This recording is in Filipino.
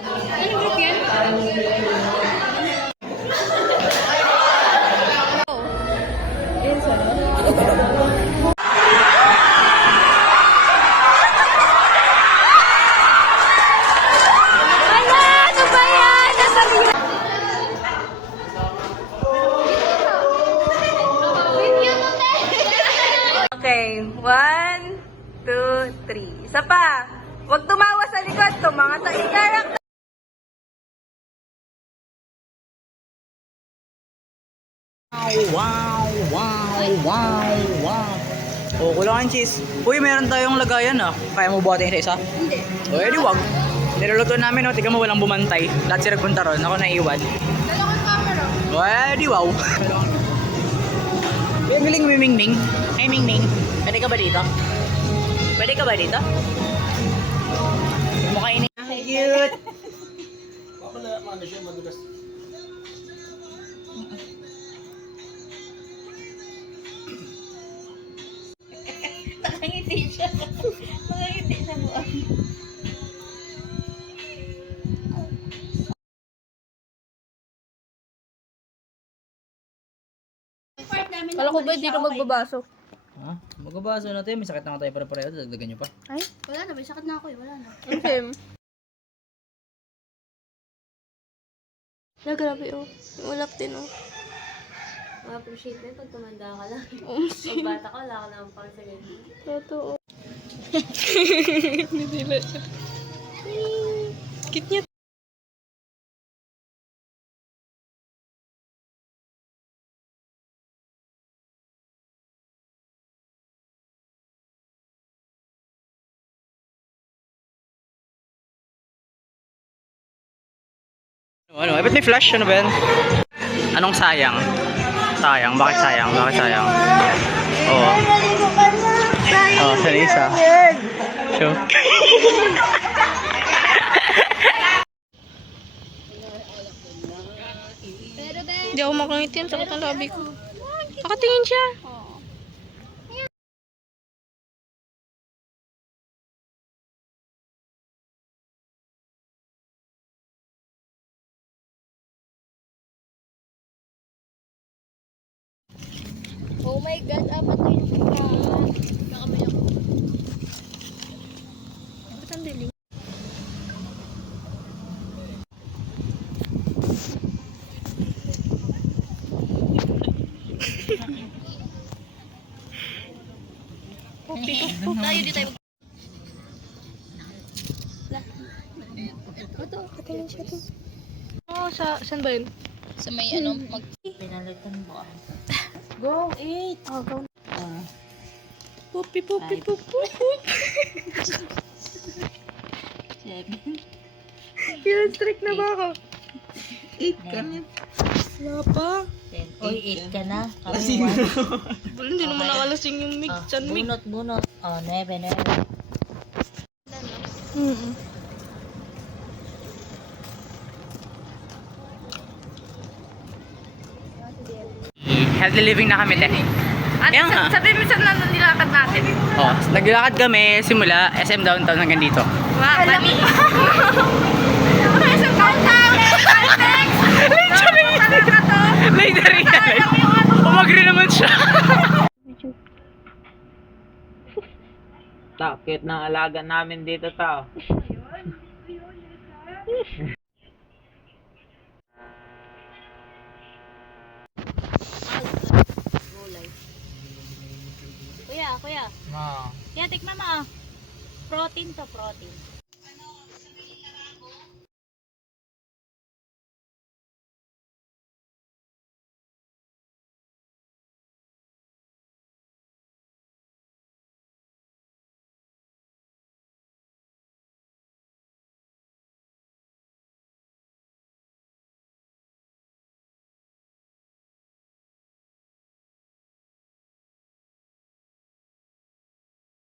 Anong group yan? Okay, 1, 2, 3. Isa pa. Huwag tumawa sa likod. Tumanga sa i-character. Wow. Oh, kulangan cheese. Uy, meron tayong lagayan ah. Kaya mo buhatin sa isa? Hindi. O, edi wag. Niluluto namin, oh. Tignan mo, walang bumantay. Lahat sila nagpunta ron. Ako naiwan. Dalawang camera. O, edi wow. Ang galing mo, Ming-Ming. Hey, Ming-Ming. Pwede ka ba dito? Pwede ka ba dito? Mukha ini. Cute. Nakangiti siya. Nakangiti siya buwan. Kala ko ba dito magbabaso? Ha? Magbabaso natin. May sakit na nga tayo para-pareho. Dagdagan nyo pa. Ay? Wala na, may sakit na ako eh. Wala na. Okay. Grabe oh. Yung ulap din oh. Ma-appreciate mo pag tumanda ka lang. Oh, Pag bata ka, wala ka naman pang sa ganyan. totoo. Nidila siya. Cute niya. Ano? Ba't may flash? Ano ba yan? Anong sayang? Sayang? Bakit sayang? Bakit sayang? Oo. Oh, sa isa. Sure. Hindi ako makangitin. Sakit ang labi ko. Nakatingin siya. Oh my God, apat na yung nakamay ako. Ba't ang dilim? Tayo di tayo. Nakatingin siya din. Oo, saan ba yun? Sa may ano, pinalitan mo. Go, eat! Oh, go. Pupi, pupi, pupi. Ilan strict na ba ako? 8 ka na. Wala pa. Oy, 8 ka na. Hindi naman nakalasing yung mix. Chan mix. Bunot. Oh, 9. Healthy living na kami din. Yan nga. Sabi mo saan na nilakad natin? Oh, naglakad kami simula SM Downtown hanggang dito. Wow, mami. Ano isang downtown? Caltex! Later yan. Umagri naman siya. Takit ng alaga namin dito tao. Kuya. Kaya tikman mo. Protein to, protein.